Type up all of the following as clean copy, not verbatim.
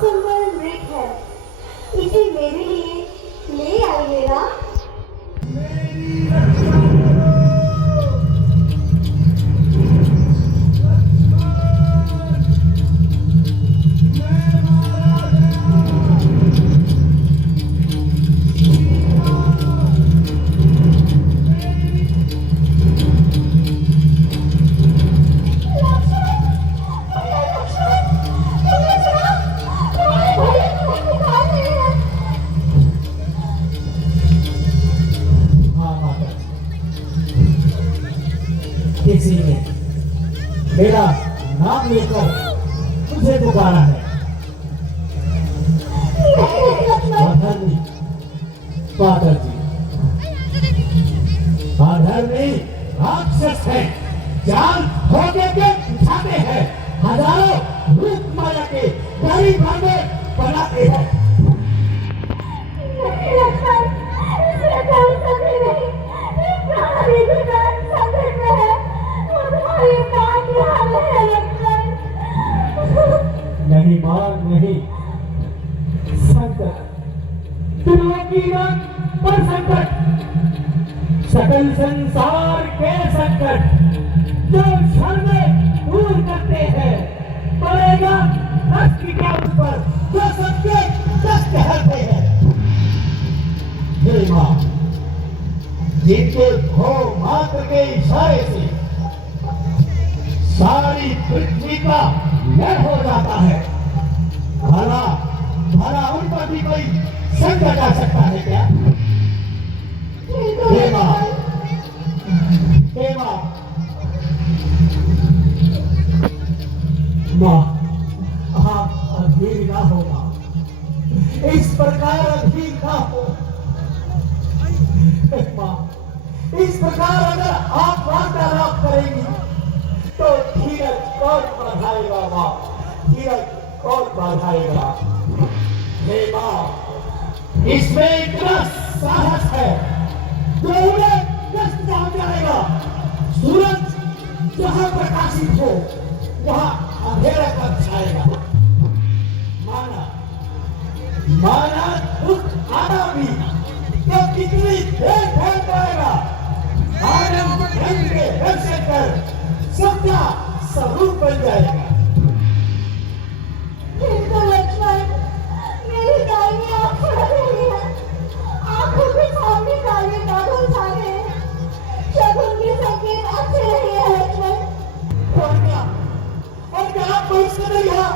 सुंदर मृग है, इसे मेरे लिए ले आइएगा। किसी ने मेरा नाम लेकर तुझे पुकारा है। पादर जी अधर्मी राक्षस है, जान धोखे के उठाते हैं, हजारों रूप माया के गरीब बनाते हैं। नहीं मां नहीं, संकट दुनिया की रंग पर संकट, सकल संसार के संकट जो क्षण में दूर करते हैं, पड़ेगा कष्ट के ऊपर जो सबके कष्ट कहते हैं। हे मां, जिनके भो मात्र के इशारे से सारी पृथ्वी का लय हो जाता है, भला भला उन पर भी कोई संकट आ सकता है क्या? हे मां, हे मां, मां आप अधीर ना हो, मां इस प्रकार अधीर ना हो। मां इस प्रकार अगर आप वार्तालाप करेंगी तो धीरज कौन बढ़ाएगा? मां धीरज कौन बढ़ाएगा? हे मां, इसमें इतना साहस है जो उन्हें कष्ट पहुंचाएगा। सूरज जहां प्रकाशित हो वहां अंधेरा कब छाएगा। माना माना दुख आना भी तो कितनी देर फैल पाएगा। आनंद धन के दर्शन कर सबका स्वरूप बन जाएगा। लक्ष्मण, मेरी दाहिनी आंख खुल रही है, आंखों के सामने काले बादल छा गए हैं, शगुन के संकेत अच्छे नहीं है लक्ष्मण। और क्या आपको इससे नहीं यहाँ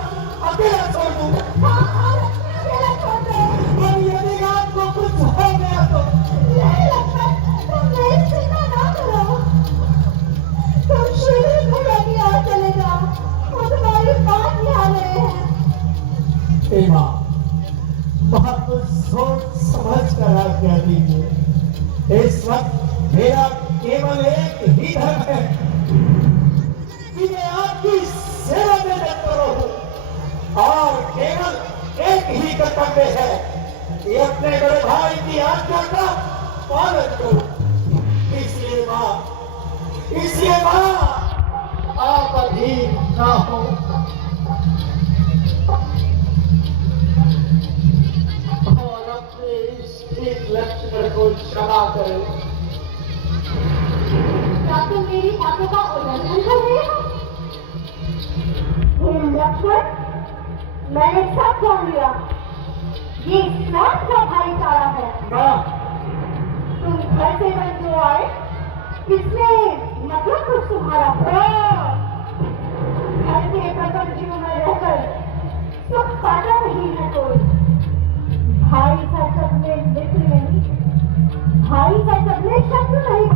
अकेला छोड़ दूंगा? हाँ लक्ष्मण, अकेला छोड़ दो। और यदि आपको कुछ हो गया तो? नहीं लक्ष्मण, तुम मेरी चिंता ना करो, तुम शीघ्र भैया की ओर चले जाओ, वो तुम्हारी बात निहार रहे हैं। हे मां, बहुत कुछ सोच समझ कर आज्ञा दीजिए। इस वक्त मेरा केवल एक ही धर्म है कि मैं आपकी सेवा में तत्पर रहूं, और केवल एक ही कर्तव्य है कि अपने बड़े भाई की आज्ञा का पालन करूं। इसलिए मां आप अधीर ना हो। और अपने इस ठीक लक्ष्मण को क्षमा करें। क्या तुम मेरी बातों का उल्लंघन कर रहे हो? हे लक्ष्मण, मैंने सब जान लिया, ये स्वार्थ का भाईचारा है। मां, तुम घर से बन जो आए, इसमें मतलब कुछ तुम्हारा घर के प्रपंचों में रहकर सुख पाता नहीं है कोई। भाई का सब में मित्र नहीं, भाई का सब में शत्रु नहीं।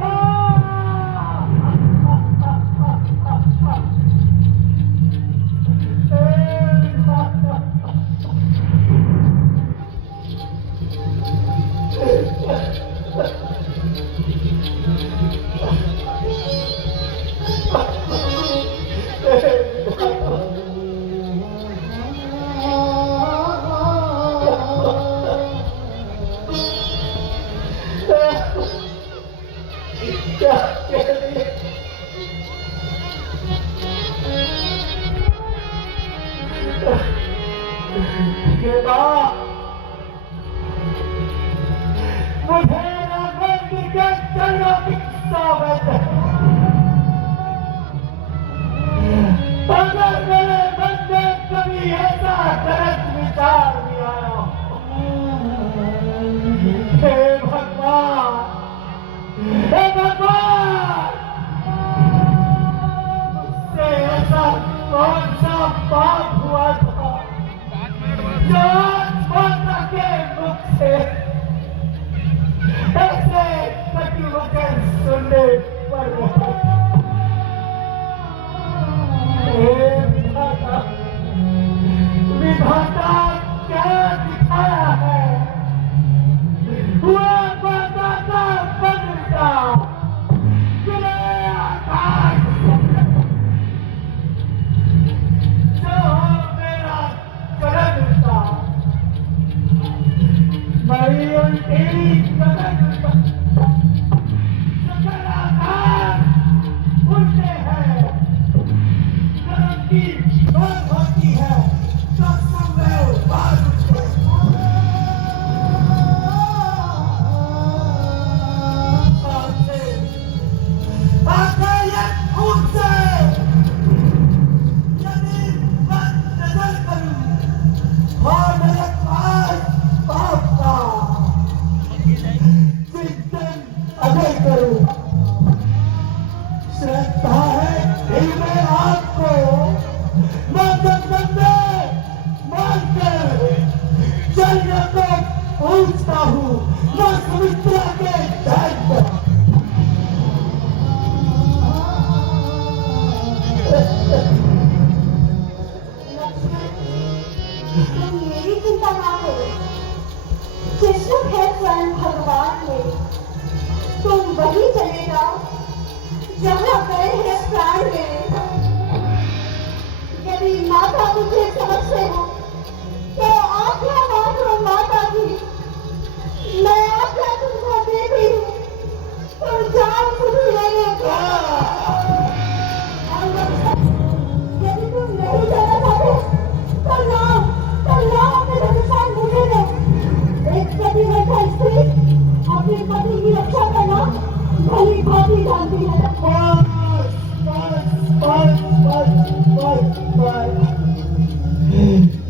जो माता के मुख से ऐसे कटु वचन सुनने पर रहे। हे विधाता, विधाता क्या दिखाया है? हुआ माता का बदलता गिरे आकाश जो मेरा कदम था, मैं उल्टी कदम था, सकल आकाश उल्टे हैं, कदम की बात होती है तो समय बात उठे। श्रद्धा है दिल में आपको मानकर चलिए तो पूछता हूँ मैं सुमित्रा के जन्म तुम मेरी चिंता ना करो, जिसको है स्वयं भगवान में, तुम वही चले जाओ जहाँ गए हैं प्राण में। यदि माता मुझे समझते हो तो आज्ञा मानो माता की, मैं आज्ञा तुमको देती हूँ, तुम जाओ मुझे लेने को। यदि तुम नहीं जाना चाहते तो लाओ अपने धनुषान मुझे दो। एक पतिव्रता स्त्री अपने पति की रक्षा करना भली भांति जानती है।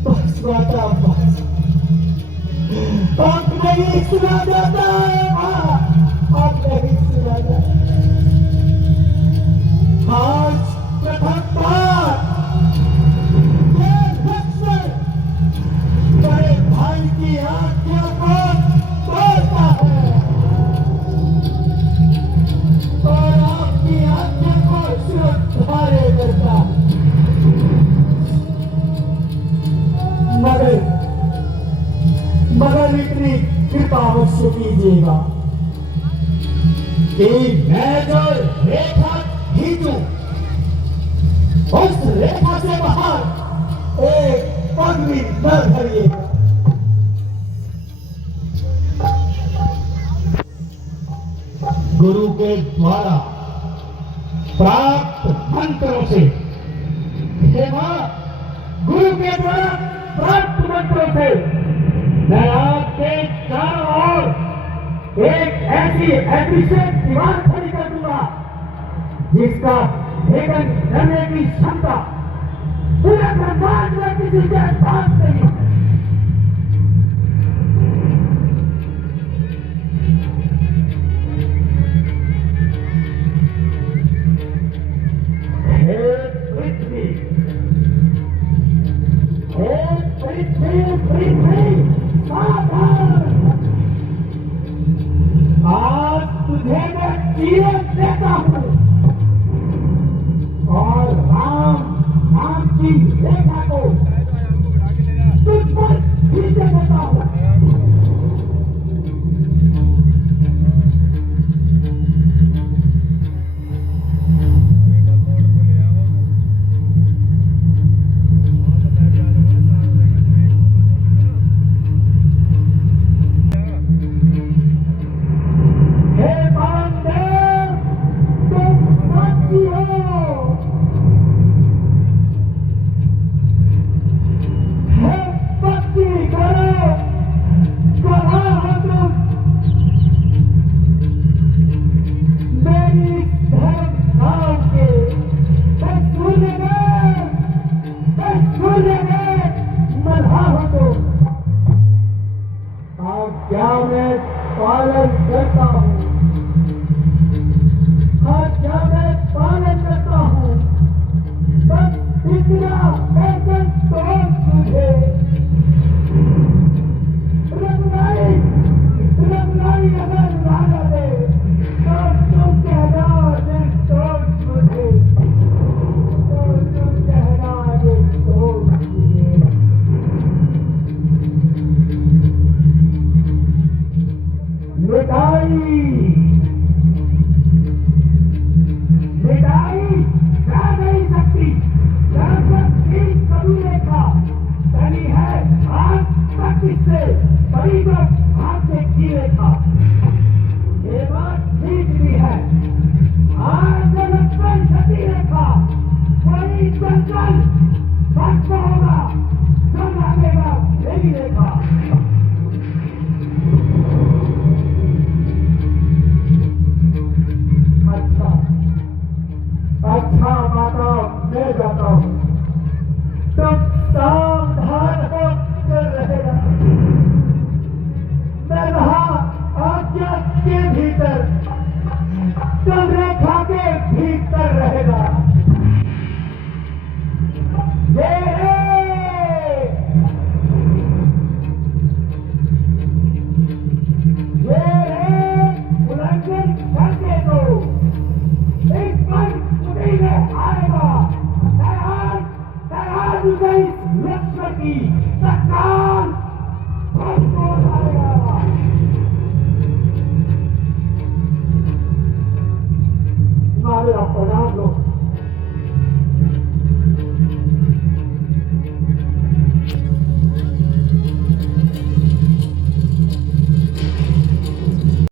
बस माता बस, अब नहीं सुना जाता है माँ, अब नहीं सुना जाता। आज प्रथम बार ये लक्ष्मण बड़े भाई की आज्ञा को तोड़ता है और आपकी आज्ञा को श्रद्धारे करता है। मगर इतनी कृपा अवश्य कीजिएगा कि मैं जो रेखा खींचूं उस रेखा से बाहर एक पग भी न धरिएगा। गुरु के द्वारा प्राप्त मंत्रों से, हे मां, गुरु के द्वारा प्राप्त मंत्रों से मैं आपके चारों ओर एक ऐसी अभिषेक दीवार खड़ी कर दूंगा जिसका भेदन करने की क्षमता पूरे ब्रह्मांड में किसी के पास नहीं। हे पृथ्वी, सावधान, आज तुझे मैं जीवन देता हूँ और राम नाम की रेखा को तुझ पर खींचे देता हूँ। तुम मिठाई